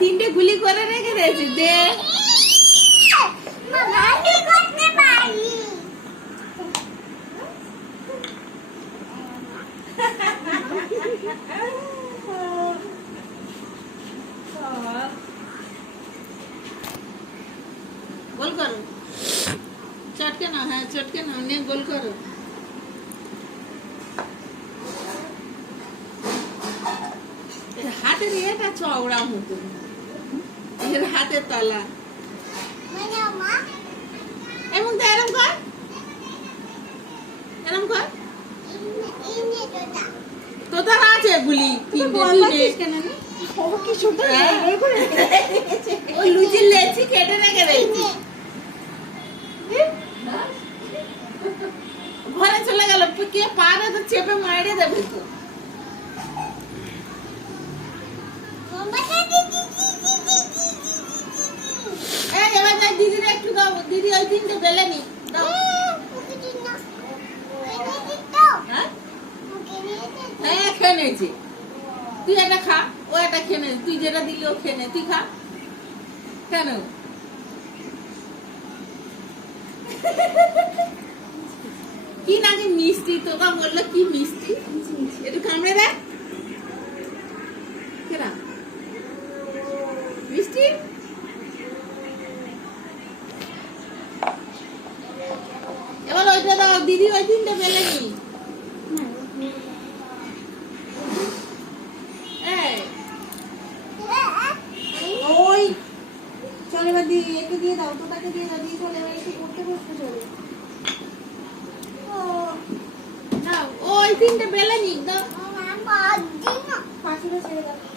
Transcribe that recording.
তিনটে গুলি করে রেখে দিয়েছি দে আমি করতে পারি। গোল করো চটকে না হ্যাঁ চটকে না নিয়ে গোল করো হাতের এটা চওড়া মতো এর হাতের তলা মানে মা এবং এরম কর এরম কর ইনে তোটা তো তার আছে গুলি ওই লুচির লেচি কেটে রেখে দিয়েছি ঘরে চলে গেল কে পারে তো চেপে মারে দেবে তো এবার না দিদির একটু দাও দিদি ওই তিনটে বেলে নি দাও হ্যাঁ হ্যাঁ খেয়ে নিয়েছি তুই এটা খা ও এটা খেয়ে নে তুই যেটা দিলি ও খেয়ে নে তুই খা কেন কি নাকি মিষ্টি তোকা বললো কি মিষ্টি একটু কামড়ে দেখ কেনা মিষ্টি এবার ওইটা দাও দিদি ওই তিনটা বেলে নি ওই চল এবার দিয়ে একে দিয়ে দাও তোটাকে দিয়ে দাও দিয়ে চলে এবার একটু করতে বসতে চলে না ওই তিনটা বেলে নি দাও মা বাদ দিন পাখিটা ছেড়ে দাও